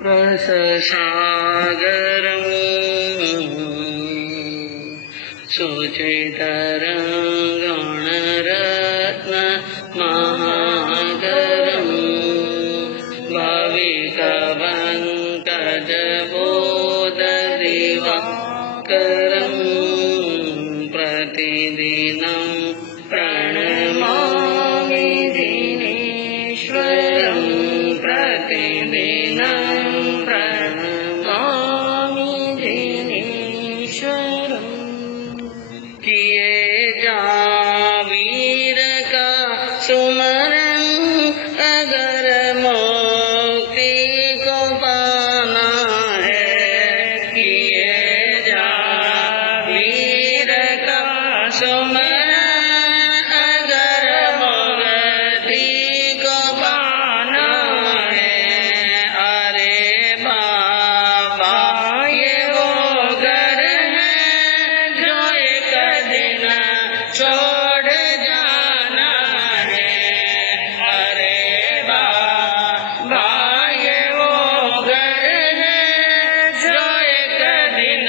रससागरं शुचितरं गणरत्नमहाधरं भविकवङ्कजबोधदिवाकरं प्रतिदिनं प्रणमामि दिनेश्वरं प्रतिदिनं प्रणमामि दिनेश्वरं। किए जा वीर का सुमरन अगर मुक्ति को पाना है, किए जा वीर का सुमरन अगर मुक्ति को पाना है। अरे बाबा ये वो घर है जो एक दिन छोड़ जाना है। अरे बाबा ये वो घर है जो एक दिन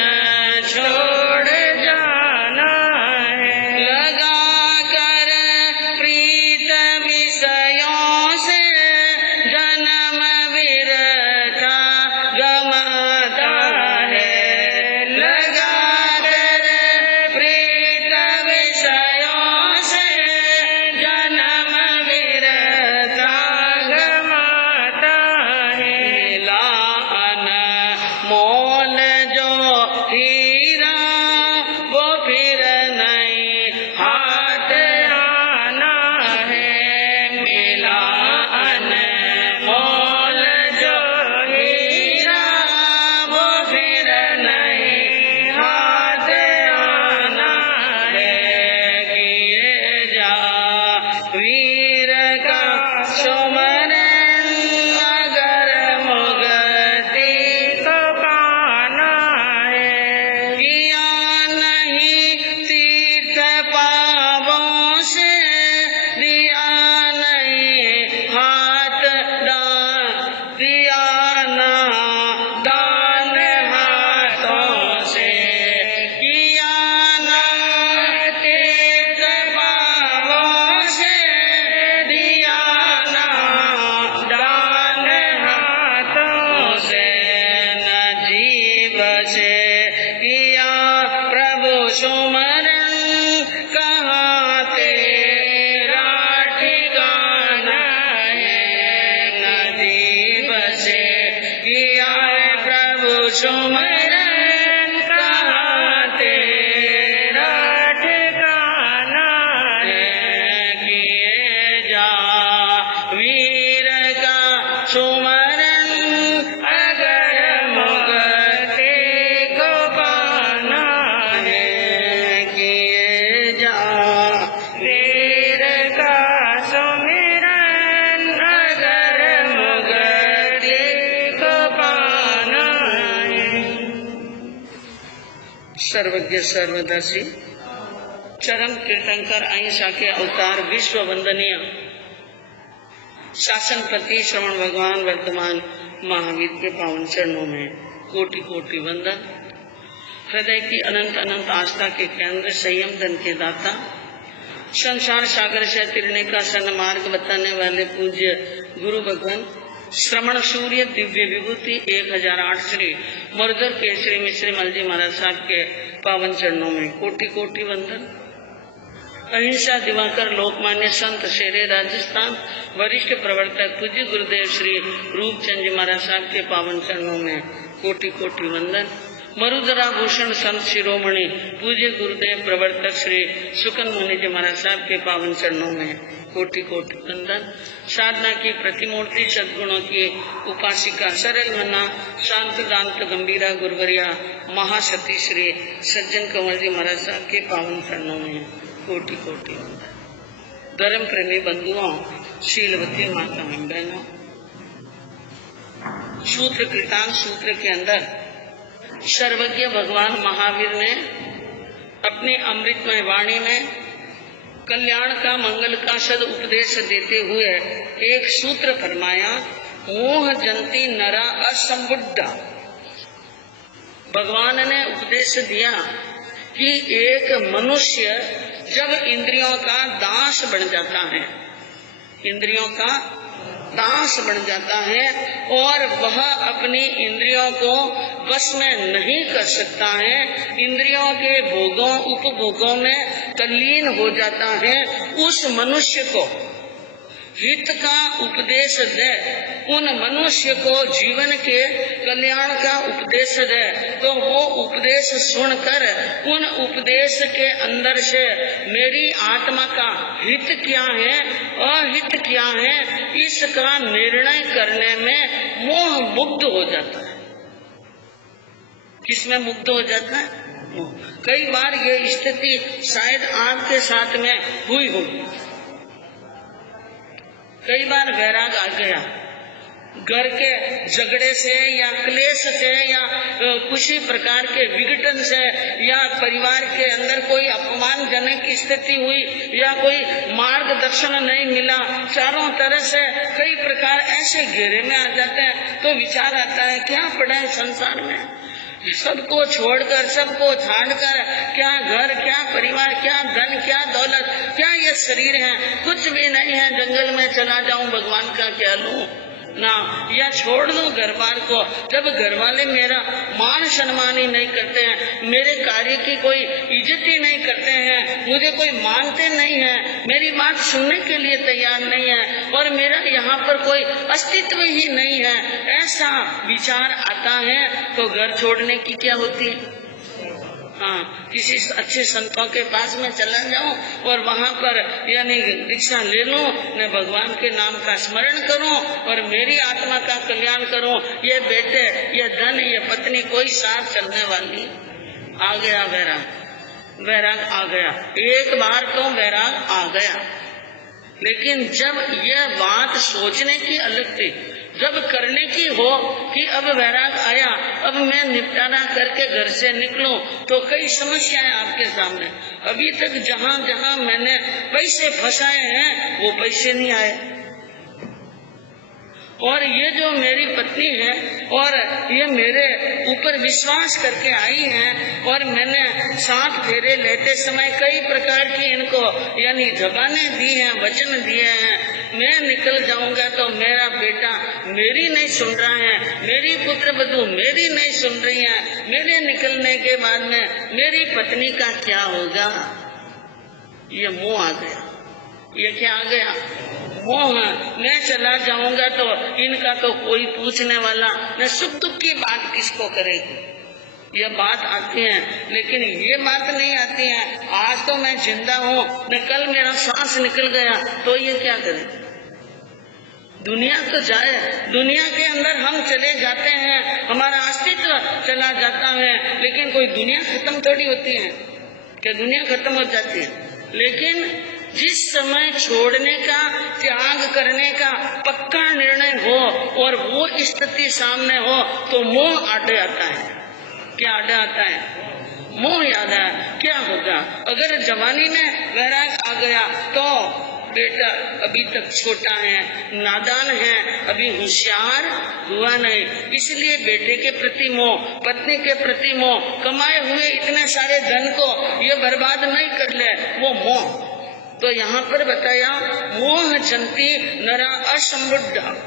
छोड़ जाना है। लगा कर प्रीत विषयों से जन्म विरथा गमाता है। लगा कर प्रीत विषयों से जन्म विरथा गमाता है। मिला अनमोल जो हीरा वो फिर नहीं हाथ आना है। मिला अनमोल जो हीरा वो फिर नहीं हाथ आना है। किए जा वीर का सुमरन अगर मुक्ति को पाना है। किया नहीं तीर्थ पावों से, दिया नहीं हाथ दान, दिया ना दान हाथों से। किया ना तीर्थ पावों से, दिया ना दान हाथों से। न जीव से किया प्रभु सुमरन, कहाँ तेरा ठिकाना है। न जीव से किया प्रभु सुमरन, कहाँ तेरा ठिकाना है। किए जा वीर का सुमरन अगर मुक्ति को पाना है। किए जा वीर का सुमिरन अगर मुक्ति को पाना है। सर्वज्ञ सर्वदर्शी चरम तीर्थंकर अहिंसा के अवतार विश्व वंदनीय शासनपति श्रवण भगवान वर्तमान महावीर के पावन चरणों में कोटि कोटि वंदन। हृदय की अनंत अनंत आस्था के केंद्र, संयम धन के दाता, संसार सागर से तिरने का सन्मार्ग बताने वाले पूज्य गुरु भगवान श्रवण सूर्य दिव्य विभूति 1008 श्री मुरदर केसरी मिश्री मल जी महाराज साहब के पावन चरणों में कोटि कोटि वंदन। अहिंसा दिवाकर लोकमान्य संत शेरे राजस्थान वरिष्ठ प्रवर्तक पूज्य गुरुदेव श्री रूपचंद जी महाराज साहब के पावन चरणों में कोटि कोटि वंदन। मरुधरा भूषण संत शिरोमणि पूज्य गुरुदेव प्रवर्तक श्री सुकन मुनि जी महाराज साहब के पावन चरणों में कोटि कोटि वंदन। साधना की प्रतिमूर्ति सद्गुणों की उपासिका सरल मना शांत दांत गंभीरा गुरुवरिया महासती श्री सज्जन कंवर जी महाराज साहब के पावन चरणों में कोटि कोटि वंदन। धर्म प्रेमी बंधुओं, शीलवती माताओं बहनों, सूत्र कृतांत सूत्र के अंदर सर्वज्ञ भगवान महावीर ने अपनी अमृतमय वाणी में कल्याण का मंगल का सद उपदेश देते हुए एक सूत्र फरमाया, मोह जंती नरा असंबुद्धा। भगवान ने उपदेश दिया कि एक मनुष्य जब इंद्रियों का दास बन जाता है, इंद्रियों का दास बन जाता है और वह अपनी इंद्रियों को बस में नहीं कर सकता है, इंद्रियों के भोगों उपभोगों में तल्लीन हो जाता है, उस मनुष्य को हित का उपदेश दे, उन मनुष्य को जीवन के कल्याण का उपदेश दे, तो वो उपदेश सुनकर उन उपदेश के अंदर से मेरी आत्मा का हित क्या है, अहित क्या है, इसका निर्णय करने में मोह मुग्ध हो जाता है। किसमें मुग्ध हो जाता है? कई बार ये स्थिति शायद आपके साथ में हुई होगी। कई बार वैराग आ गया, घर के झगड़े से या क्लेश से या किसी प्रकार के विघटन से या परिवार के अंदर कोई अपमानजनक स्थिति हुई या कोई मार्गदर्शन नहीं मिला, चारों तरह से कई प्रकार ऐसे घेरे में आ जाते हैं, तो विचार आता है क्या पड़ा है संसार में, सबको छोड़कर सबको छाड़कर, क्या घर क्या परिवार क्या धन क्या दौलत क्या ये शरीर है, कुछ भी नहीं है, जंगल में चला जाऊं, भगवान का क्या लूं ना, या छोड़ दूं घर बार को। जब घर वाले मेरा मान सम्मान ही नहीं करते हैं, मेरे कार्य की कोई इज्जत ही नहीं करते हैं, मुझे कोई मानते नहीं है, मेरी बात सुनने के लिए तैयार नहीं है और मेरा यहाँ पर कोई अस्तित्व ही नहीं है, ऐसा विचार आता है तो घर छोड़ने की क्या होती है? हाँ, किसी अच्छे संतों के पास में चला जाऊं और वहाँ पर यानी दीक्षा ले लूं, मैं भगवान के नाम का स्मरण करूं और मेरी आत्मा का कल्याण करूं, ये बेटे ये धन ये पत्नी कोई साथ चलने वाली। आ गया वैराग, वैराग आ गया, एक बार तो वैराग आ गया, लेकिन जब यह बात सोचने की अलग थी, जब करने की हो कि अब वैराग आया, अब मैं निपटारा करके घर से निकलूं, तो कई समस्याएं आपके सामने। अभी तक जहां जहां मैंने पैसे फंसाए हैं वो पैसे नहीं आए, और ये जो मेरी पत्नी है और ये मेरे ऊपर विश्वास करके आई हैं और मैंने 7 फेरे लेते समय कई प्रकार की इनको यानी जबानें दी हैं, वचन दिए हैं, मैं निकल जाऊंगा तो मेरा बेटा मेरी नहीं सुन रहा है, मेरी पुत्र वधू मेरी नहीं सुन रही है, मेरे निकलने के बाद में मेरी पत्नी का क्या होगा? ये मोह आ गया। ये क्या आ गया? मोह। मैं चला जाऊंगा तो इनका तो कोई पूछने वाला न, सुख दुख की बात किसको करेगी? ये बात आती है, लेकिन ये बात नहीं आती है आज तो मैं जिंदा हूँ न कल मेरा सांस निकल गया तो ये क्या करे? दुनिया तो जाए, दुनिया के अंदर हम चले जाते हैं, हमारा अस्तित्व चला जाता है, लेकिन कोई दुनिया खत्म थोड़ी होती है। क्या दुनिया खत्म हो जाती है? लेकिन जिस समय छोड़ने का त्याग करने का पक्का निर्णय हो और वो स्थिति सामने हो तो मोह आड़े आता है। क्या आड़े आता है? मोह याद है। क्या होगा अगर जवानी में वैराग आ गया तो बेटा अभी तक छोटा है, नादान है, अभी होशियार हुआ नहीं, इसलिए बेटे के प्रति मोह, पत्नी के प्रति मोह, कमाए हुए इतने सारे धन को ये बर्बाद नहीं कर ले, वो मोह। तो यहाँ पर बताया मोह जंती नरा असंबुद्धा।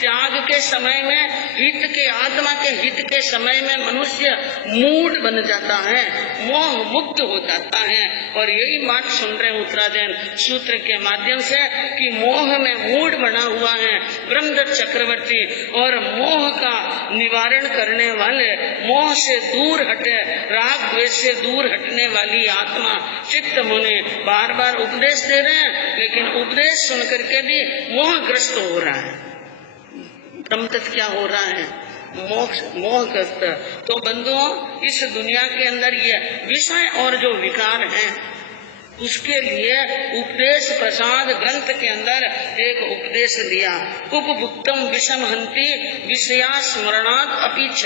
त्याग के समय में, हित के आत्मा के हित के समय में मनुष्य मूड बन जाता है, मोह मुक्त हो जाता है। और यही बात सुन रहे उत्तरायण सूत्र के माध्यम से कि मोह में मूड बना हुआ है ब्रह्मदत्त चक्रवर्ती, और मोह का निवारण करने वाले, मोह से दूर हटे, राग द्वेष से दूर हटने वाली आत्मा चित्त मुनि बार बार उपदेश दे रहे हैं, लेकिन उपदेश सुन करके भी मोहग्रस्त हो रहा है। ब्रह्मतत्व क्या हो रहा है? मोहग्रस्त। तो बंधुओं, इस दुनिया के अंदर ये विषय और जो विकार हैं उसके लिए उपदेश प्रसाद ग्रंथ के अंदर एक उपदेश दिया, उपभुक्तम विषम हंति विषया स्मरणात् अपीच्छ।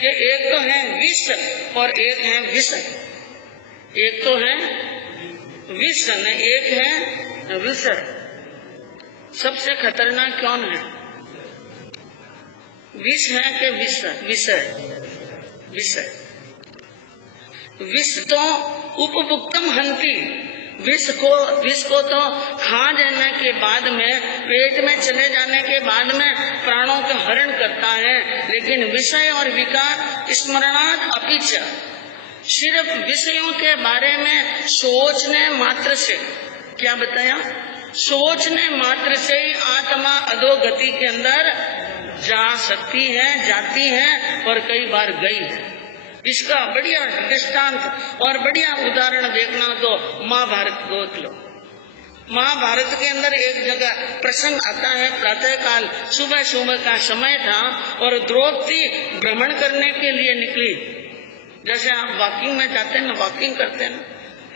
ये एक तो है विष और एक है विष। एक तो है विष न एक है विष। सबसे खतरनाक कौन है? विष है कि विषय? विषय। विष तो उपभुक्तम हंति, विष को तो खा जाने के बाद में, पेट में चले जाने के बाद में प्राणों का हरण करता है, लेकिन विषय और विकार स्मरणात् अपीच, सिर्फ विषयों के बारे में सोचने मात्र से, क्या बताया? सोचने मात्र से ही आत्मा अधोगति के अंदर जा सकती है, जाती है और कई बार गई है। इसका बढ़िया दृष्टांत और बढ़िया उदाहरण देखना तो महाभारत देख लो। महाभारत के अंदर एक जगह प्रसंग आता है, प्रातः काल सुबह का समय था और द्रौपदी भ्रमण करने के लिए निकली। जैसे आप वॉकिंग में जाते हैं ना, वॉकिंग करते हैं ना,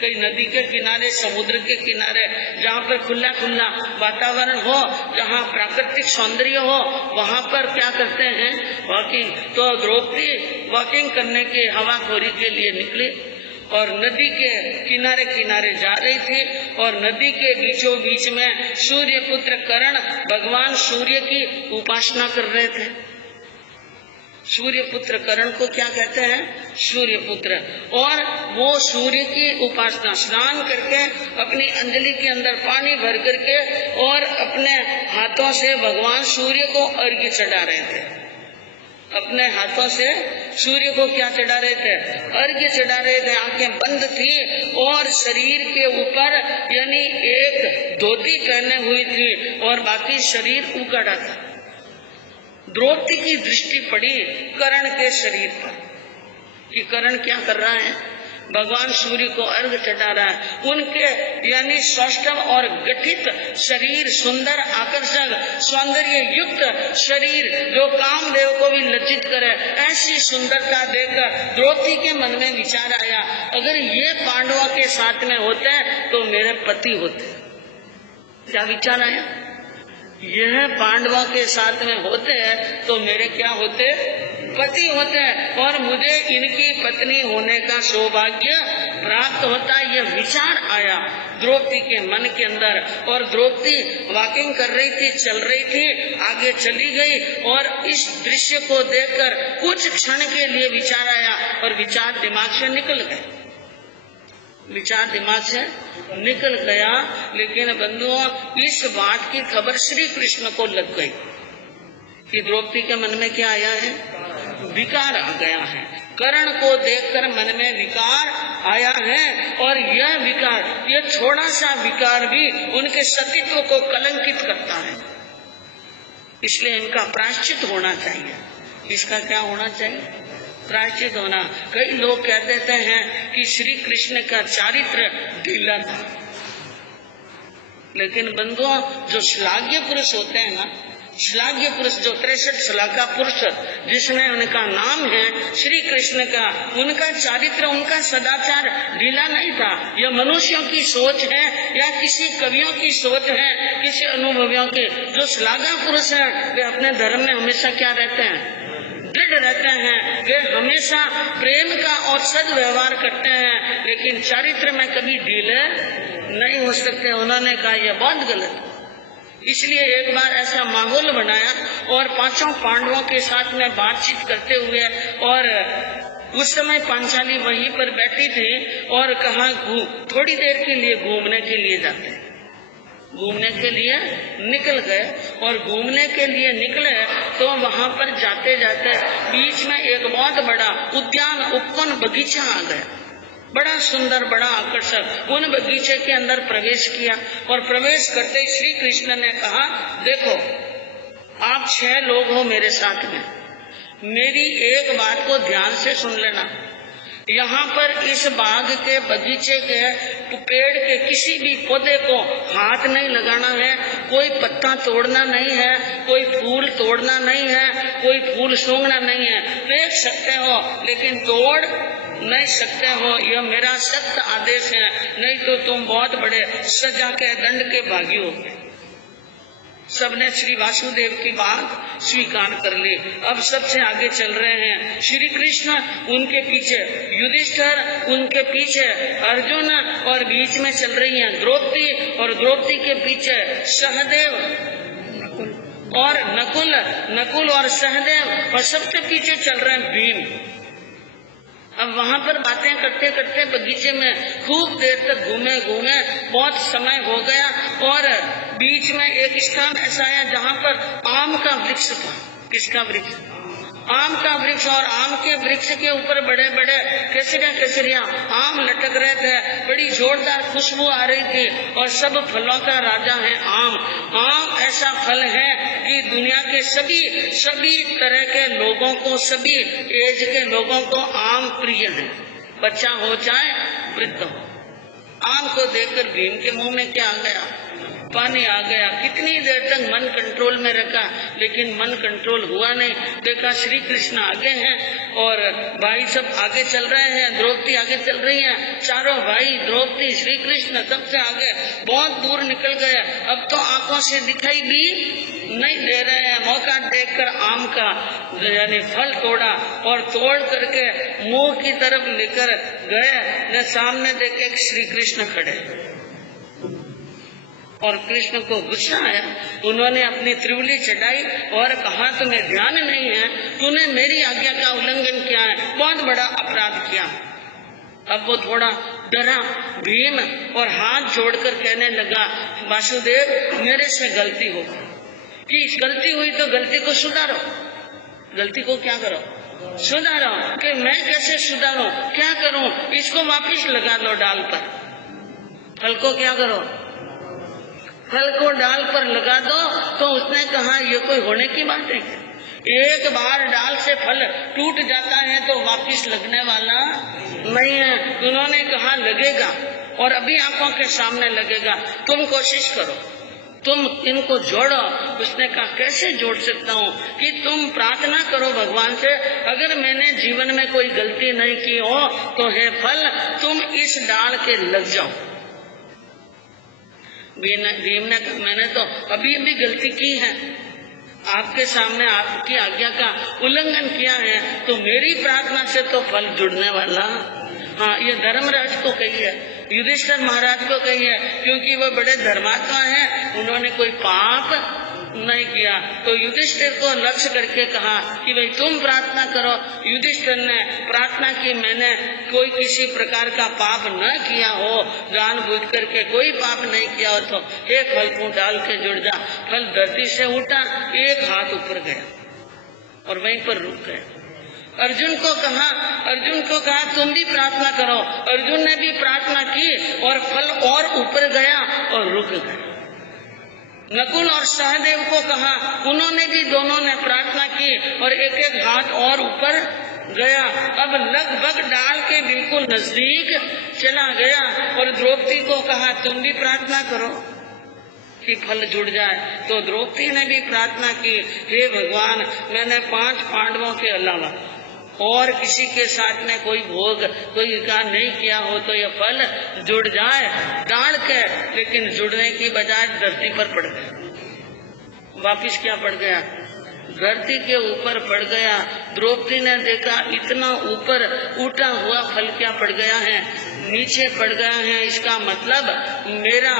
कई नदी के किनारे, समुद्र के किनारे, जहाँ पर खुला खुला वातावरण हो, जहाँ प्राकृतिक सौंदर्य हो, वहाँ पर क्या करते हैं? वॉकिंग। तो द्रौपदी वॉकिंग करने के हवाखोरी के लिए निकली और नदी के किनारे किनारे जा रही थी और नदी के बीचों बीच में सूर्य पुत्र कर्ण भगवान सूर्य की उपासना कर रहे थे। सूर्य पुत्र कर्ण को क्या कहते हैं? सूर्य पुत्र। और वो सूर्य की उपासना, स्नान करके अपनी अंजलि के अंदर पानी भर करके और अपने हाथों से भगवान सूर्य को अर्घ्य चढ़ा रहे थे। अपने हाथों से सूर्य को क्या चढ़ा रहे थे? अर्घ्य चढ़ा रहे थे। आंखें बंद थी और शरीर के ऊपर यानी एक धोती पहने हुई थी और बाकी शरीर उगड़ा था। द्रौपदी की दृष्टि पड़ी कर्ण के शरीर पर कि कर्ण क्या कर रहा है? भगवान सूर्य को अर्घ्य चढ़ा रहा है। उनके यानी स्वस्थ और गठित शरीर, सुंदर आकर्षक सौंदर्य युक्त शरीर जो कामदेव को भी लज्जित करे, ऐसी सुंदरता देखकर द्रौपदी के मन में विचार आया, अगर ये पांडवों के साथ में होते तो मेरे पति होते। क्या विचार आया? यह पांडवों के साथ में होते हैं तो मेरे क्या होते? पति होते हैं और मुझे इनकी पत्नी होने का सौभाग्य प्राप्त होता। यह विचार आया द्रौपदी के मन के अंदर और द्रौपदी वॉकिंग कर रही थी, चल रही थी, आगे चली गई और इस दृश्य को देखकर कुछ क्षण के लिए विचार आया और विचार दिमाग से निकल गए। विचार दिमाग से निकल गया, लेकिन बंधुओं इस बात की खबर श्री कृष्ण को लग गई कि द्रौपदी के मन में क्या आया है? विकार आ गया है। कर्ण को देखकर मन में विकार आया है और यह विकार, यह थोड़ा सा विकार भी उनके सतीत्व को कलंकित करता है। इसलिए इनका प्रायश्चित होना चाहिए। इसका क्या होना चाहिए? प्रायश्चित होना। कई लोग कह देते हैं कि श्री कृष्ण का चारित्र ढीला था, लेकिन बंधुओं जो श्लाघ्य पुरुष होते हैं ना, श्लाघ्य पुरुष जो 63 श्लाघा पुरुष जिसमें उनका नाम है श्री कृष्ण का, उनका चारित्र, उनका सदाचार ढीला नहीं था। यह मनुष्यों की सोच है या किसी कवियों की सोच है, किसी अनुभवियों की। जो श्लाघा पुरुष है वे अपने धर्म में हमेशा क्या रहते हैं? दृढ़ रहते हैं। वे हमेशा प्रेम का और सद्व्यवहार करते हैं, लेकिन चारित्र में कभी ढीले नहीं हो सकते। उन्होंने कहा यह बहुत गलत। इसलिए एक बार ऐसा माहौल बनाया और पांचों पांडवों के साथ में बातचीत करते हुए, और उस समय पांचाली वहीं पर बैठी थी और कहा थोड़ी देर के लिए घूमने के लिए जाते हैं। घूमने के लिए निकल गए और घूमने के लिए निकले तो वहां पर जाते जाते बीच में एक बहुत बड़ा उद्यान, उपवन, बगीचा आ गया। बड़ा सुंदर, बड़ा आकर्षक। उन बगीचे के अंदर प्रवेश किया और प्रवेश करते ही श्री कृष्ण ने कहा, देखो आप 6 लोग हो मेरे साथ में, मेरी एक बात को ध्यान से सुन लेना। यहाँ पर इस बाग के बगीचे के पेड़ के किसी भी पौधे को हाथ नहीं लगाना है, कोई पत्ता तोड़ना नहीं है, कोई फूल तोड़ना नहीं है, कोई फूल सूंघना नहीं है। देख सकते हो लेकिन तोड़ नहीं सकते हो, यह मेरा सख्त आदेश है, नहीं तो तुम बहुत बड़े सजा के, दंड के भागी हो। सबने श्री वासुदेव की बात स्वीकार कर ली। अब सबसे आगे चल रहे हैं श्री कृष्ण, उनके पीछे युधिष्ठिर, उनके पीछे अर्जुन, और बीच में चल रही हैं द्रौपदी, और द्रौपदी के पीछे सहदेव और नकुल और सहदेव, और सबसे पीछे चल रहे हैं भीम। अब वहाँ पर बातें करते करते बगीचे में खूब देर तक घूमे, बहुत समय हो गया, और बीच में एक स्थान ऐसा आया जहाँ पर आम का वृक्ष था। किसका वृक्ष? आम का वृक्ष। और आम के वृक्ष के ऊपर बड़े बड़े केसरिया आम लटक रहे थे, बड़ी जोरदार खुशबू आ रही थी, और सब फलों का राजा है आम। आम ऐसा फल है कि दुनिया के सभी तरह के लोगों को, सभी एज के लोगों को आम प्रिय है, बच्चा हो चाहे वृद्ध हो। आम को देखकर भीम के मुंह में क्या आ गया? पानी आ गया। कितनी देर तक मन कंट्रोल में रखा, लेकिन मन कंट्रोल हुआ नहीं। देखा श्री कृष्ण आगे हैं और भाई सब आगे चल रहे हैं, द्रौपदी आगे चल रही है, चारों भाई द्रौपदी श्री कृष्ण सबसे आगे बहुत दूर निकल गए। अब तो आंखों से दिखाई भी नहीं दे रहे हैं। मौका देखकर आम का यानी फल तोड़ा, और तोड़ करके मुंह की तरफ लेकर गए, सामने देखे श्री कृष्ण खड़े, और कृष्ण को गुस्सा आया। उन्होंने अपनी त्रिवली चढ़ाई और कहा तुम्हें ध्यान नहीं है, तूने मेरी आज्ञा का उल्लंघन किया है, बहुत बड़ा अपराध किया। अब वो थोड़ा डरा भीम, और हाथ जोड़कर कहने लगा वासुदेव मेरे से गलती हो कि गलती हुई तो गलती को सुधारो। गलती को क्या करो? सुधारो। कि मैं कैसे सुधारूं? क्या करूं? इसको वापिस लगा दो डाल पर। फल को क्या करो? फल को डाल पर लगा दो। तो उसने कहा ये कोई होने की बात है? एक बार डाल से फल टूट जाता है तो वापिस लगने वाला नहीं है। उन्होंने कहा लगेगा, और अभी आंखों के सामने लगेगा, तुम कोशिश करो, तुम इनको जोड़ो। उसने कहा कैसे जोड़ सकता हूँ? कि तुम प्रार्थना करो भगवान से, अगर मैंने जीवन में कोई गलती नहीं की हो तो हे फल तुम इस डाल के लग जाओ। भीम ने कहा मैंने तो अभी गलती की है, आपके सामने आपकी आज्ञा का उल्लंघन किया है, तो मेरी प्रार्थना से तो फल जुड़ने वाला। हाँ, ये धर्मराज को कही है, युधिष्ठिर महाराज को कही है, क्योंकि वो बड़े धर्मात्मा हैं, उन्होंने कोई पाप नहीं किया। तो युधिष्ठिर को लक्ष्य करके कहा कि भाई तुम प्रार्थना करो। युधिष्ठिर ने प्रार्थना की, मैंने कोई किसी प्रकार का पाप न किया हो, जानबूझ करके कोई पाप नहीं किया हो, तो एक फल को डाल के जुड़ जा। फल धरती से उठा, एक हाथ ऊपर गया और वहीं पर रुक गया। अर्जुन को कहा तुम भी प्रार्थना करो। अर्जुन ने भी प्रार्थना की और फल और ऊपर गया और रुक गया। नकुल और सहदेव को कहा, उन्होंने भी दोनों ने प्रार्थना की और एक एक हाथ और ऊपर गया। अब लगभग डाल के बिल्कुल नजदीक चला गया। और द्रौपदी को कहा तुम भी प्रार्थना करो कि फल जुड़ जाए। तो द्रौपदी ने भी प्रार्थना की, हे भगवान मैंने 5 पांडवों के अलावा और किसी के साथ में कोई भोग कोई काम नहीं किया हो तो यह फल जुड़ जाए डाल के। लेकिन जुड़ने की बजाय धरती पर पड़ गया। वापिस क्या पड़ गया? धरती के ऊपर पड़ गया। द्रौपदी ने देखा इतना ऊपर उठा हुआ फल क्या पड़ गया है, नीचे पड़ गया है। इसका मतलब मेरा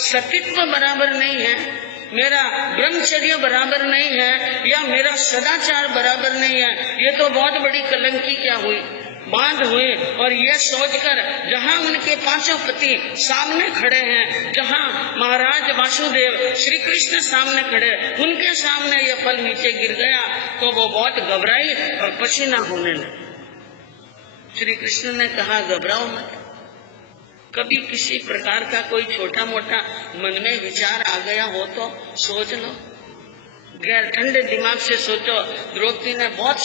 सतीत्व बराबर नहीं है, मेरा ब्रह्मचर्य बराबर नहीं है, या मेरा सदाचार बराबर नहीं है। ये तो बहुत बड़ी कलंकी क्या हुई, बात हुई। और ये सोचकर जहाँ उनके 5 पति सामने खड़े हैं, जहाँ महाराज वासुदेव श्री कृष्ण सामने खड़े, उनके सामने ये फल नीचे गिर गया तो वो बहुत घबराई और पसीना होने लगा। श्री कृष्ण ने कहा घबराओ मत। कभी किसी प्रकार का कोई छोटा मोटा मन में विचार आ गया हो तो सोच लो, गैर ठंडे दिमाग से सोचो। द्रौपदी ने बहुत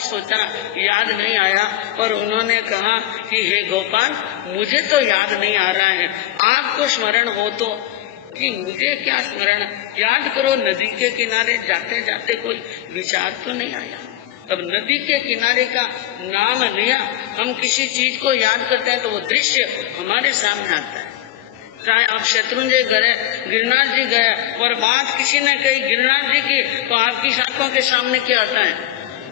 सोचा, याद नहीं आया। और उन्होंने कहा कि हे गोपाल मुझे तो याद नहीं आ रहा है, आपको स्मरण हो तो। कि मुझे क्या स्मरण, याद करो नदी के किनारे जाते जाते कोई विचार तो नहीं आया। अब नदी के किनारे का नाम लिया, हम किसी चीज को याद करते हैं तो वो दृश्य हमारे सामने आता है। चाहे आप शत्रुंजय गए, गिरनार जी गए और बात किसी ने कही गिरनार जी की, तो आपकी आंखों के सामने क्या आता है?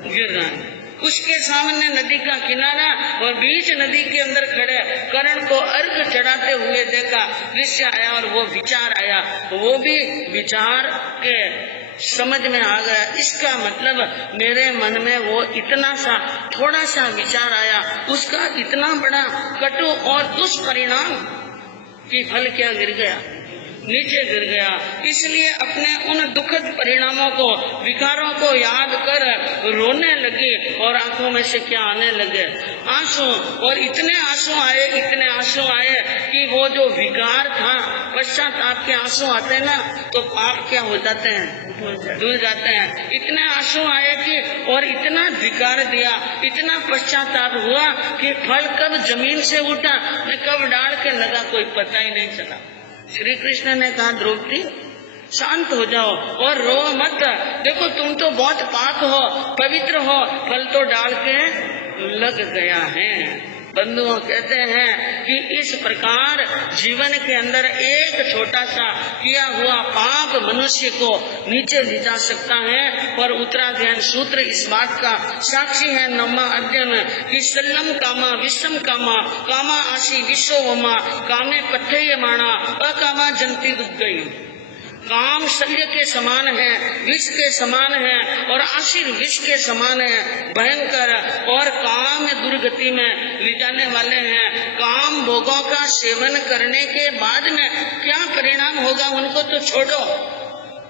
गिरनार। उसके सामने नदी का किनारा और बीच नदी के अंदर खड़े कर्ण को अर्घ चढ़ाते हुए देखा, दृश्य आया और वो विचार आया, वो भी विचार के समझ में आ गया। इसका मतलब मेरे मन में वो इतना सा थोड़ा सा विचार आया, उसका इतना बड़ा कटु और दुष्परिणाम कि फल क्या गिर गया, नीचे गिर गया। इसलिए अपने उन दुखद परिणामों को, विकारों को याद कर रोने लगी और आंखों में से क्या आने लगे? आंसू। और इतने आंसू आए, इतने आंसू आए कि वो जो विकार था, पश्चाताप के आंसू आते ना, तो पाप क्या हो जाते हैं? धुल जाते हैं। इतने आंसू आए कि और इतना धिकार दिया, इतना पश्चाताप हुआ कि फल कब जमीन से उठा न कब डाल के लगा, कोई पता ही नहीं चला। श्री कृष्ण ने कहा, द्रौपदी शांत हो जाओ और रो मत। देखो तुम तो बहुत पाक हो, पवित्र हो, फल तो डाल के लग गया है। बंधुओं कहते हैं कि इस प्रकार जीवन के अंदर एक छोटा सा किया हुआ पाप मनुष्य को नीचे ले जा सकता है। और उत्तराध्ययन सूत्र इस बात का साक्षी है, नवमा अध्याय में, कि सल्लम कामा विषम कामा कामा आशी विश्वमा कामे पथ्यमाणा अकामा जंती दुग्गई। काम शल्य के समान है, विष के समान है और आशीर विष के समान है, भयंकर और काम दुर्गति में ले जाने वाले हैं। काम भोगों का सेवन करने के बाद में क्या परिणाम होगा उनको तो छोड़ो।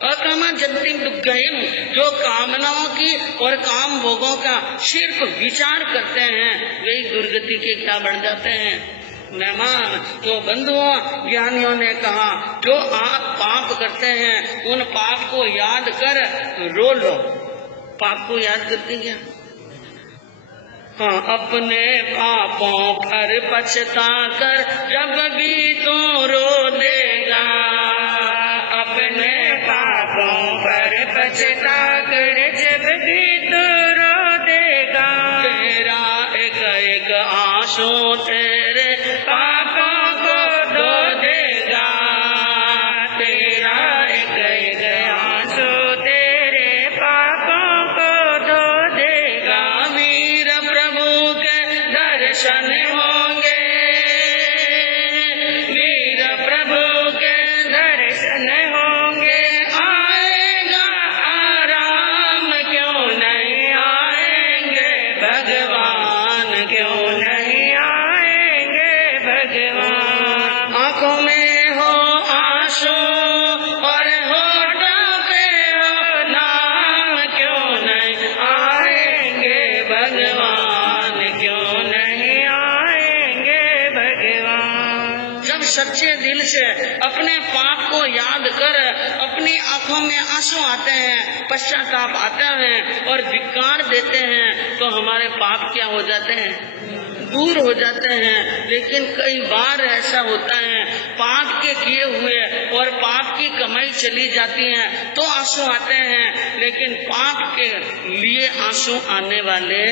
अकामा जंती दुग्गयम, जो कामनाओं की और काम भोगों का सिर्फ विचार करते हैं, वही दुर्गति के क्या बढ़ जाते हैं? मेहमान। तो बंधुओं, ज्ञानियों ने कहा, जो आप पाप करते हैं उन पाप को याद कर रो लो। पाप को याद करते क्या? हाँ, अपने पापों पर पछता कर जब भी तो रो देगा, अपने पापों पर पछता कर जब भी तो रो देगा, तेरा एक एक आंसू तेरे पापों को धो देगा, तेरा एक एक आंसू तेरे पापों को धो देगा। वीर प्रभु के दर्शन होंगे, वीर प्रभु के दर्शन होंगे, आएगा आराम क्यों नहीं आएंगे भगवान, क्यों नहीं आएंगे भगवान। आंखों में हो आंसू और होठों पे हो नाम, क्यों नहीं आएंगे भगवान, क्यों नहीं आएंगे भगवान। जब सच्चे दिल से अपने पाप को याद कर अपनी आंखों में आंसू आते हैं, पश्चाताप आता है और धिक्कार देते हैं, तो हमारे पाप क्या हो जाते हैं? दूर हो जाते हैं। लेकिन कई बार ऐसा होता है, पाप के किए हुए और पाप की कमाई चली जाती है तो आंसू आते हैं, लेकिन पाप के लिए आंसू आने वाले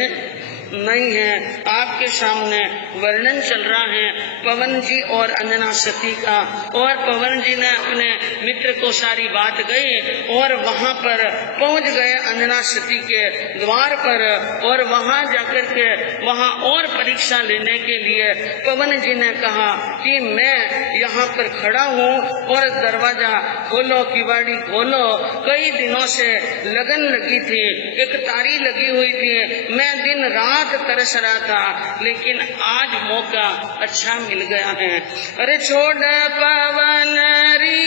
नहीं है। आपके सामने वर्णन चल रहा है पवन जी और अंजना सती का, और पवन जी ने अपने मित्र को सारी बात कही और वहां पर पहुंच गए अंजना सती के द्वार पर, और वहां जाकर के वहां और परीक्षा लेने के लिए पवन जी ने कहा कि मैं यहाँ पर खड़ा हूँ और दरवाजा खोलो, किवाड़ी खोलो। कई दिनों से लगन लगी थी, एक तारी लगी हुई थी, मैं दिन रात तरस रहा था, लेकिन आज मौका अच्छा मिल गया है। अरे छोड़ पवन री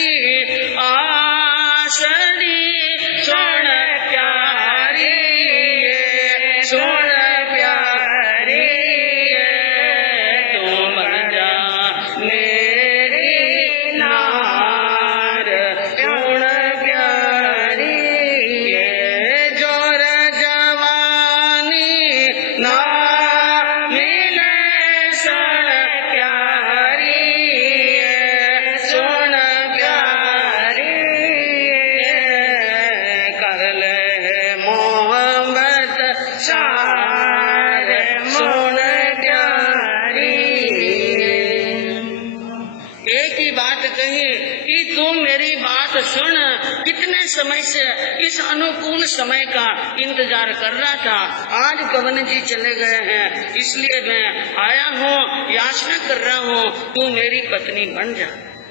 आषाढ़ी, छोड़ प्यारी ये, छोड़ प्यारी ये, तुम जा मेरी नार, छोड़ प्यारी ये, जोर जवानी ना मिले, सुन प्यारी ये, सुन प्यारी ये, कर ले मोहब्बत सार, सुन प्यारी। एक ही बात कितने समय से इस अनुकूल समय का इंतजार कर रहा था। आज पवन जी चले गए हैं, इसलिए मैं आया हूँ, याचना कर रहा हूँ, तू मेरी पत्नी बन जा।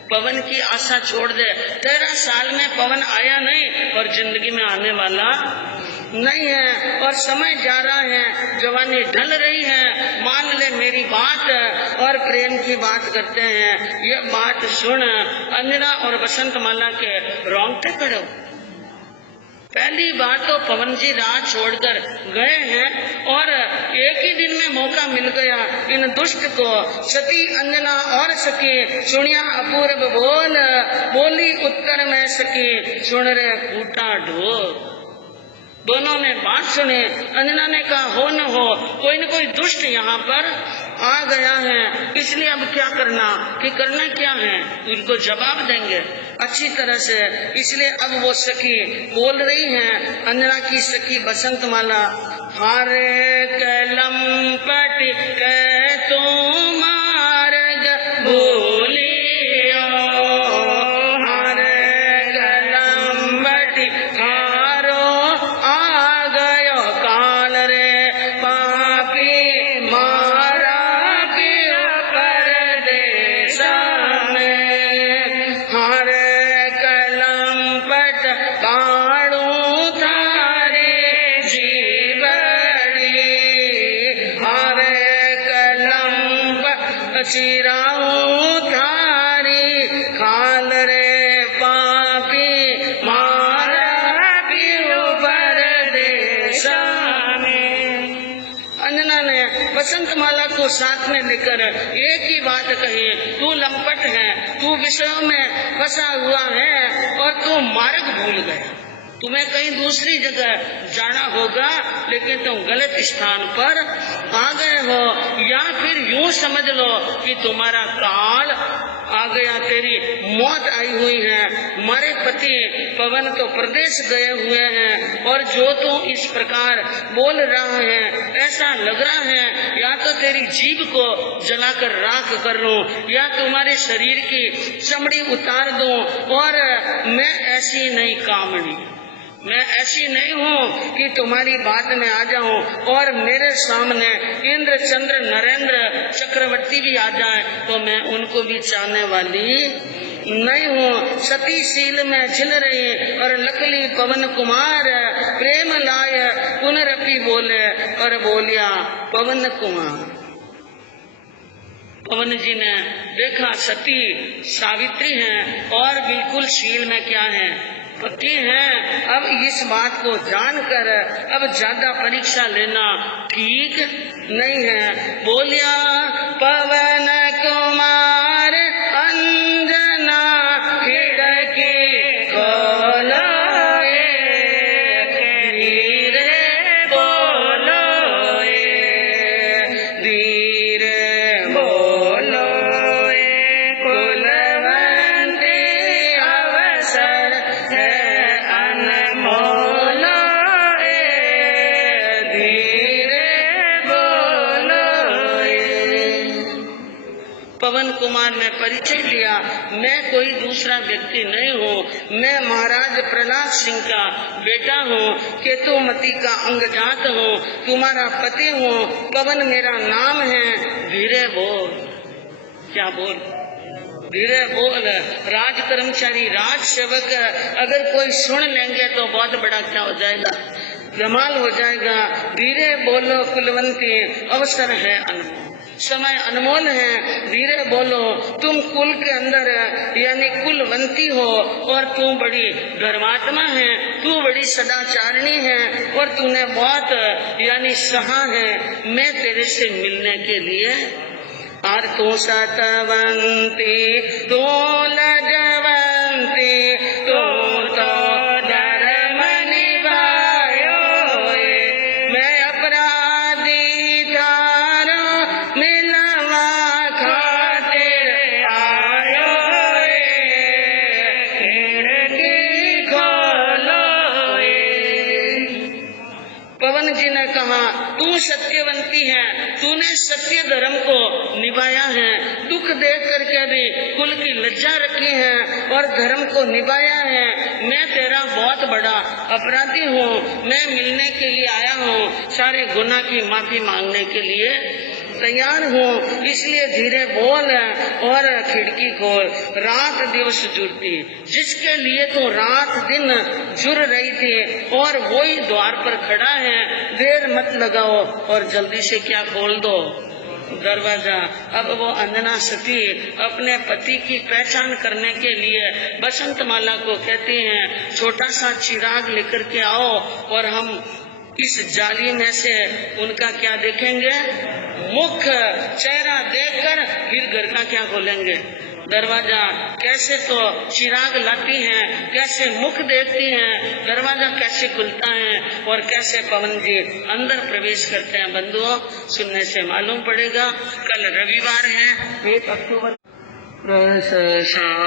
पवन की आशा छोड़ दे। 13 साल में पवन आया नहीं और जिंदगी में आने वाला नहीं है, और समय जा रहा है, जवानी ढल रही है। मान ले मेरी बात और प्रेम की बात करते हैं। ये बात सुन अंजना और बसंतमाला के रोंगटे खड़े। पहली बात तो पवन जी राह छोड़कर गए हैं और एक ही दिन में मौका मिल गया इन दुष्ट को। सती अंजना और सखी सुनिया अपूर्व बोली उत्तर में सखी सुन रे फूटा ढोल। दोनों ने बात सुनी। अंजना ने कहा हो न हो कोई न कोई दुष्ट यहाँ पर आ गया है, इसलिए अब क्या करना कि करना क्या है, उनको जवाब देंगे अच्छी तरह से। इसलिए अब वो सखी बोल रही हैं, अंजना की सखी बसंतमाला, हारे कलम पट के तुम मार्ग भूलियो, हारे कलम पट हारो आ गयो काल रे, पापी मारा पिया परदेश में, हारे कलम पट काढ़ू थारे जीवड़ी, हारे कलम पट चिराऊ थारी खाल रे, पापी मारा पियो परदेश में। अंजना ने बसंतमाला को साथ में लेकर एक ही बात कही, तू लंपट है, तू विषयों में फंसा हुआ है और तू मार्ग भूल गया। तुम्हें कहीं दूसरी जगह जाना होगा, लेकिन तुम गलत स्थान पर आ गए हो। या फिर यूं समझ लो कि तुम्हारा काल आ गया, तेरी मौत आई हुई है। हमारे पति पवन तो प्रदेश गए हुए हैं और जो तू इस प्रकार बोल रहा है, ऐसा लग रहा है या तो तेरी जीभ को जलाकर राख कर लूं या तुम्हारे शरीर की चमड़ी उतार दूं। और मैं ऐसी नहीं कामनी, मैं ऐसी नहीं हूँ कि तुम्हारी बात में आ जाऊं और मेरे सामने इंद्र चंद्र नरेंद्र चक्रवर्ती भी आ जाए तो मैं उनको भी चाहने वाली नहीं हूँ। सती सील में झिल रही और लकली पवन कुमार, प्रेम लाय पुनरपि बोले और बोलिया पवन कुमार। पवन जी ने देखा सती सावित्री हैं और बिल्कुल शील में क्या है, पति हैं। अब इस बात को जानकर अब ज्यादा परीक्षा लेना ठीक नहीं है। बोलिया पवन कुमार अंजना खिड़की खोलो, धीरे बोलो, धीरे बोलो, कुलवंती अवसर है अनमोल, धीरे बोलो। पवन कुमार ने परिचय दिया, मैं कोई दूसरा व्यक्ति नहीं हूँ, मैं महाराज प्रहलाद सिंह का बेटा हूँ, केतुमती का अंगजात हूँ, तुम्हारा पति हूँ, पवन मेरा नाम है। धीरे बोल, क्या बोल, धीरे बोल। राज कर्मचारी, राज सेवक अगर कोई सुन लेंगे तो बहुत बड़ा क्या हो जाएगा, जमाल हो जाएगा। धीरे बोलो कुलवंती, अवसर है अनमोल, समय अनमोल है, धीरे बोलो। तुम कुल के अंदर यानी कुलवंती हो और तू बड़ी धर्मात्मा है, तू बड़ी सदाचारिणी है और तूने बहुत यानी सहा है मैं तेरे से मिलने के लिए। और तू सतवंती, तू लजवंती, तू तो धर्म निभायो, मैं अपराधी थारो मिलवा खातिर आयो, खिड़की खोलो। पवन जी ने कहा, तू सत्यवंती है, तूने सत्य धर्म को निभाया है, दुख देख करके भी कुल की लज्जा रखी है और धर्म को निभाया है। मैं तेरा बहुत बड़ा अपराधी हूँ, मैं मिलने के लिए आया हूँ, सारे गुनाह की माफी मांगने के लिए तैयार हूँ, इसलिए धीरे बोल और खिड़की खोल। रात दिवस जुड़ती, जिसके लिए तो रात दिन जुड़ रही थी और वही द्वार पर खड़ा है, देर मत लगाओ और जल्दी से क्या खोल दो दरवाजा। अब वो अंजना सती अपने पति की पहचान करने के लिए बसंत माला को कहती हैं, छोटा सा चिराग लेकर के आओ और हम इस जाली में से उनका क्या देखेंगे, मुख चेहरा देखकर फिर घर का क्या खोलेंगे दरवाजा। कैसे तो चिराग लाती हैं, कैसे मुख देखती हैं, दरवाजा कैसे खुलता है और कैसे पवन जी अंदर प्रवेश करते हैं। बंधुओं, सुनने से मालूम पड़ेगा। कल रविवार है, 1 अक्टूबर।